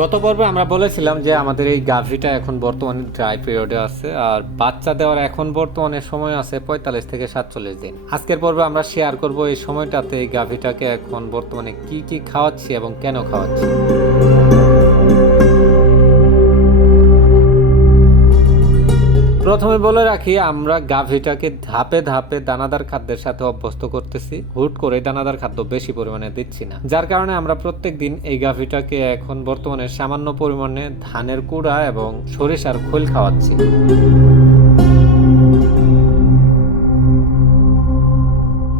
গত পর্বে আমরা বলেছিলাম যে আমাদের এই গাভীটা এখন বর্তমানে ড্রাই পিরিয়ডে আছে, আর বাচ্চা দেওয়ার এখন বর্তমানে সময় আছে পঁয়তাল্লিশ থেকে সাতচল্লিশ দিন। আজকের পর্বে আমরা শেয়ার করব এই সময়টাতে এই গাভীটাকে এখন বর্তমানে কি কি খাওয়াচ্ছি এবং কেন খাওয়াচ্ছি। প্রথমে বলে রাখি, আমরা গাভীটাকে ধাপে ধাপে দানাদার খাদ্যের সাথে অভ্যস্ত করতেছি। হুট করে দানাদার খাদ্য বেশি পরিমাণে দিচ্ছি না। যার কারণে আমরা প্রত্যেক দিন এই গাভীটাকে এখন বর্তমানে সামান্য পরিমাণে ধানের কুড়া এবং সরিষার খোল খাওয়াচ্ছি।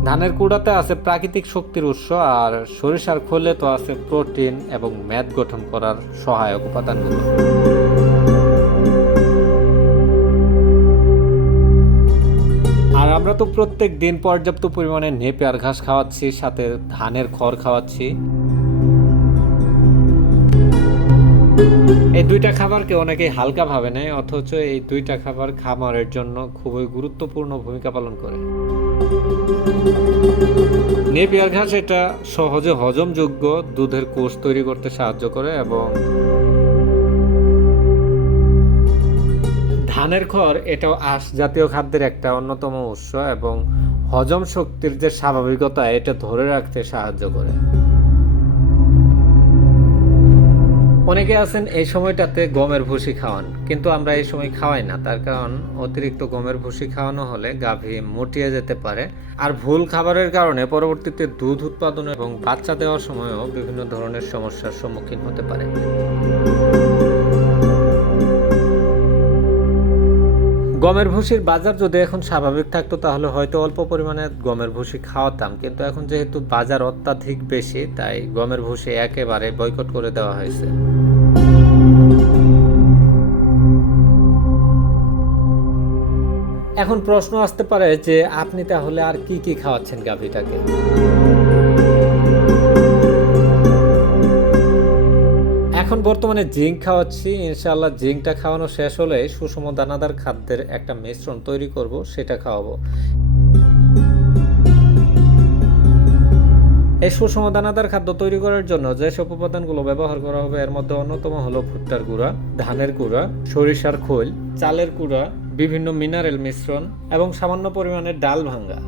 ধানের কুড়াতে আছে প্রাকৃতিক শক্তির উৎস আর সরিষার খোলে তো আছে প্রোটিন এবং মেদ গঠন করার সহায়ক উপাদানগুলো। আমরা তো প্রত্যেক দিন পর্যাপ্ত পরিমাণে নেপিয়ার ঘাস খাওয়াচ্ছি, সাথে ধানের খড় খাওয়াচ্ছি। এই দুইটা খাবারকে অনেকেই হালকা ভাবে নেয়, অথচ এই দুইটা খাবার খামারের জন্য খুবই গুরুত্বপূর্ণ ভূমিকা পালন করে। নেপিয়ার ঘাস এটা সহজে হজমযোগ্য দুধের কোষ তৈরি করতে সাহায্য করে এবং ধানের খড় এটাও আঁশ জাতীয় খাদ্যের একটা অন্যতম উৎস এবং হজম শক্তির যে স্বাভাবিকতা, এটা ধরে রাখতে সাহায্য করে। অনেকে আছেন এই সময়টাতে গমের ভুসি খাওয়ান, কিন্তু আমরা এই সময় খাওয়াই না। তার কারণ, অতিরিক্ত গমের ভুসি খাওয়ানো হলে গাভী মুটিয়ে যেতে পারে। আর ভুল খাবারের কারণে পরবর্তীতে দুধ উৎপাদন এবং বাচ্চা দেওয়ার সময়ও বিভিন্ন ধরনের সমস্যার সম্মুখীন হতে পারে। গমের ভুসির বাজার যদি এখন স্বাভাবিক থাকতো, তাহলে হয়তো অল্প পরিমাণে গমের ভুসি খাওয়াতাম। কিন্তু এখন যেহেতু বাজার অত্যাধিক বেশি, তাই গমের ভুসি একেবারে বয়কট করে দেওয়া হয়েছে। এখন প্রশ্ন আসতে পারে যে, আপনি তাহলে আর কি কি খাওয়াচ্ছেন গাভীটাকে? বর্তমানে জিঙ্ক খাওয়াচ্ছি, ইনশাআল্লাহ জিঙ্কটা খাওয়ানো শেষ হলে সুষম দানাদার খাদ্যের একটা মিশ্রণ তৈরি করব, সেটা খাওয়াবো। এই সুষম দানাদার খাদ্য তৈরি করার জন্য যেসব উপাদানগুলো ব্যবহার করা হবে, এর মধ্যে অন্যতম হলো ভুট্টার গুঁড়া, ধানের গুঁড়া, সরিষার খোল, চালের গুঁড়া, বিভিন্ন মিনারেল মিশ্রণ এবং সামান্য পরিমাণে ডাল ভাঙ্গা।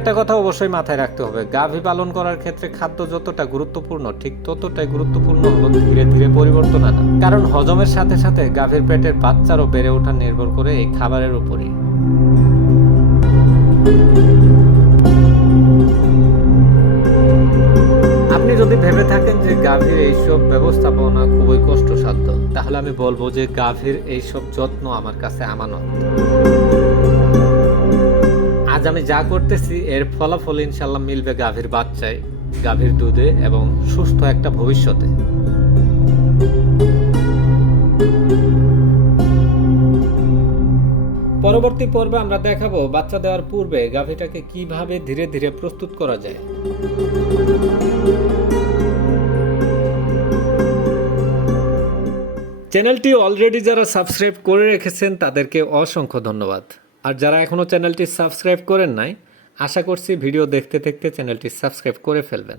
একটা কথা অবশ্যই মাথায় রাখতে হবে। গাভী পালন করার ক্ষেত্রে খাদ্য যতটা গুরুত্বপূর্ণ, ঠিক ততটাই গুরুত্বপূর্ণ হলো ধীরে ধীরে পরিবর্তন আনা। কারণ হজমের সাথে সাথে গাভীর পেটের বাচ্চারও বেড়ে ওঠা নির্ভর করে এই খাবারের উপরই। আপনি যদি ভেবে থাকেন যে গাভীর এইসব ব্যবস্থাপনা খুবই কষ্টসাধ্য, তাহলে আমি বলব যে গাভীর এইসব যত্ন আমার কাছে আমানত। আজ আমি যা করতেছি, এর ফলাফল ইনশাল্লাহ মিলবে গাভীর বাচ্চায়, গাভীর দুধে এবং সুস্থ একটা ভবিষ্যতে। পরবর্তী পর্বে আমরা দেখাবো বাচ্চা দেওয়ার পূর্বে গাভীটাকে কীভাবে ধীরে ধীরে প্রস্তুত করা যায়। চ্যানেলটি অলরেডি যারা সাবস্ক্রাইব করে রেখেছেন, তাদেরকে অসংখ্য ধন্যবাদ। আর যারা এখনও চ্যানেলটি সাবস্ক্রাইব করেন নাই, আশা করছি ভিডিও দেখতে দেখতে চ্যানেলটি সাবস্ক্রাইব করে ফেলবেন।